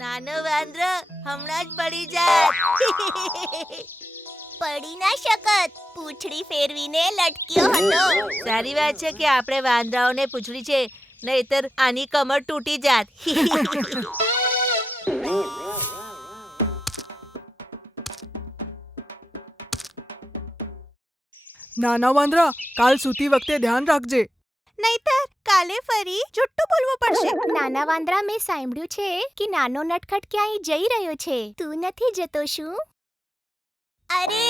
નાનો વાંદરો હમણાં જ પડી જાત. પડી ના શકત, પૂંછડી ફેરવીને લટક્યો હતો. સારી વાત છે કે આપણે વાંદરાઓને પૂંછડી છે, નહીતર આની કમર તૂટી જાત. નાના વાંદરા, કાલ સૂતી વખતે ધ્યાન રાખજે. નહીતર કાલે ફરી જુઠ્ઠું બોલવું પડશે. નાના વાંદરા, મેં સાંભળ્યું છે કે નાનો નટખટ ક્યાંય જઈ રહ્યો છે. તું નથી જતો શું? અરે,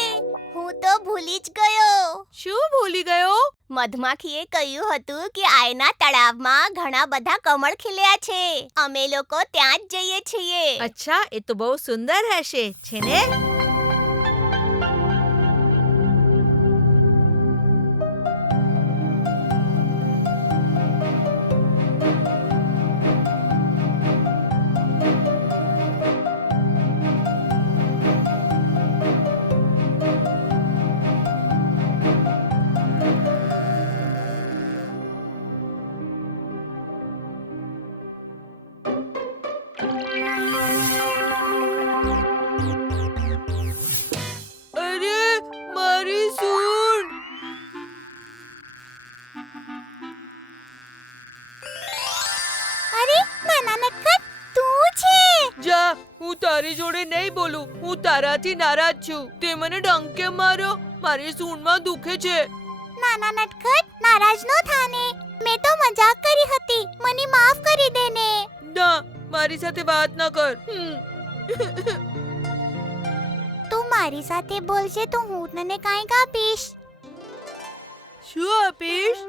હું તો ભૂલી જ ગયો. શું ભૂલી ગયો? મધમાખીએ કહ્યું હતું કે આયના તળાવમાં ઘણા બધા કમળ ખીલ્યા છે. અમે લોકો ત્યાં જ જઈએ છીએ. અચ્છા, એ તો બહુ સુંદર હશે, છે ને? હું તારી જોડે નહીં બોલું. હું તારાથી નારાજ છું. તે મને ડંખ કેમ માર્યો? મારી સૂંઢમાં દુખે છે. નાના નટખટ, નારાજ ન થાને. મેં તો મજાક કરી હતી. મને માફ કરી દે ને. ના, મારી સાથે વાત ન કર. તું મારી સાથે બોલશે તો હું તને કાંઈક આપીશ. શું આપીશ?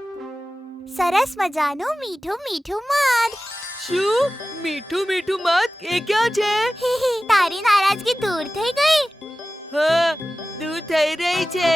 સરસ મજાનું મીઠું મીઠું મધ. શું? મીઠું મીઠું મધ? એ ક્યાં છે? તારી નારાજગી દૂર થઈ ગઈ. હા, દૂર થઈ રહી છે.